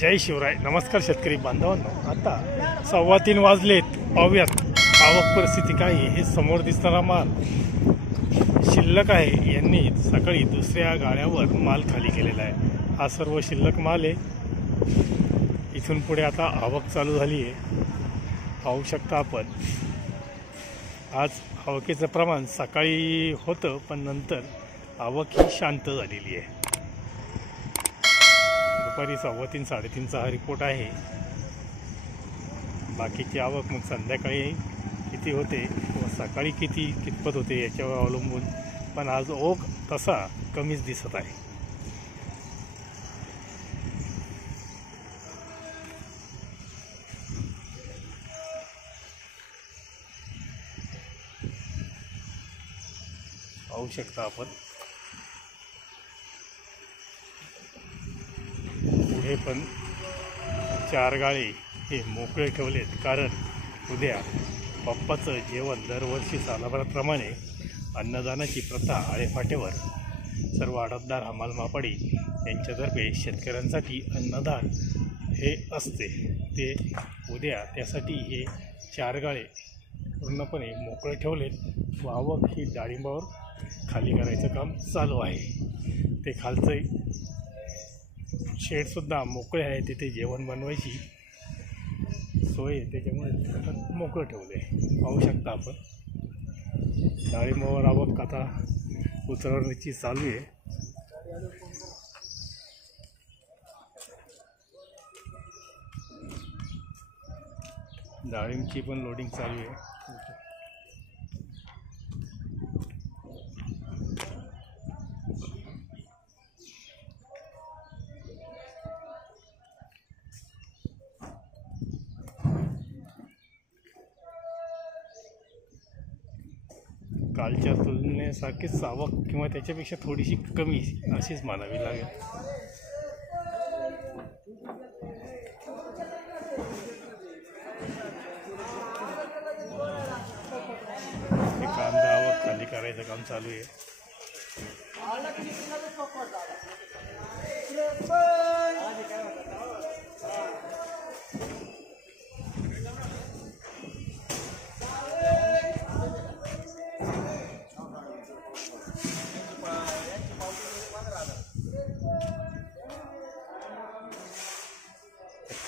जय शिवराय. नमस्कार शेतकरी बांधवांनो. आता 3:15 वाजलेत. पाहूयात आवक परिस्थिती काय आहे. हे समोर दिसणारा माल शिल्लक आहे. यांनी सकाळी दुसऱ्या गाड्यावर माल खाली केलेला आहे. हा सर्व शिल्लक माल आहे. इथून पुढे आता आवक चालू झाली आहे. पाहू शकता आपण. आज आवकेचं प्रमाण सकाळी होतं, पण नंतर आवक ही शांत झालेली आहे. दुपारी 3:15 3:30चा हा रिपोर्ट आहे. बाकीची आवक मग संध्याकाळी किती होते किंवा सकाळी कितपत होते याच्यावर अवलंबून, पण आज ओघ तसा कमीच दिसत आहे. पाहू शकता आपण. पुढे पण 4 गाळे हे मोकळे ठेवलेत, कारण उद्या बाप्पाचं जेवण दरवर्षी सालाबाराप्रमाणे अन्नदानाची प्रथा आळेफाटेवर सर्व आडतदार हमाल मापाडी यांच्यातर्फे शेतकऱ्यांसाठी अन्नदान हे असते. ते उद्या त्यासाठी हे 4 गाळे पूर्णपणे मोकळे ठेवलेत व आवक ही डाळिंबावर खाली करायचं काम चालू आहे. ते खालचं शेडसुद्धा मोकळे आहे. तिथे जेवण बनवायची सोय आहे, त्याच्यामुळे मोकळं ठेवलं आहे. पाहू शकता आपण. डाळिंबावर आवक आता उतरवण्याची चालू आहे. डाळिंबची पण लोडिंग चालू आहे. कालच्या तुलनेसारखीच आवक किंवा त्याच्यापेक्षा थोडीशी कमी अशीच मानावी लागेल. कांदा आवक खाली करायचं काम चालू आहे.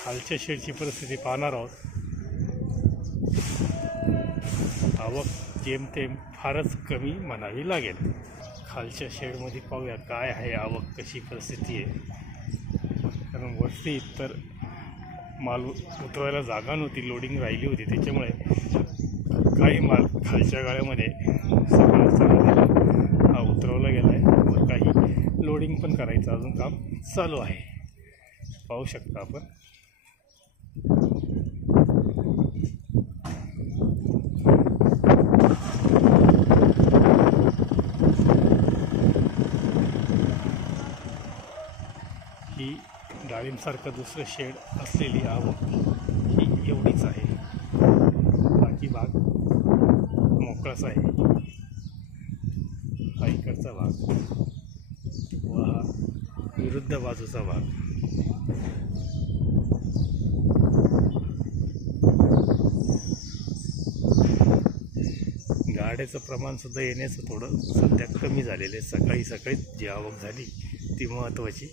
खालच्या शेडची परिस्थिती पाहणार आहोत. आवक जेमतेम फारच कमी म्हणावी लागेल. खालच्या शेडमध्ये पाहूया काय आहे आवक, कशी परिस्थिती आहे. कारण वरती तर माल उतरवायला जागा नव्हती, लोडिंग राहिली होती. त्याच्यामुळे काही माल खालच्या गाड्यामध्ये सकाळचा हा उतरवला गेला आहे व काही लोडिंग पण करायचं अजून काम चालू आहे. पाहू शकता आपण. ही डाळिंबसारखं दुसरं शेड असलेली आवक ही एवढीच आहे. बाकी भाग मोकळाच आहे. हा इकडचा भाग व हा विरुद्ध बाजूचा भाग. गाड्याचं प्रमाणसुद्धा येण्याचं थोडं सध्या कमी झालेलं आहे. सकाळीच जी आवक झाली ती महत्त्वाची.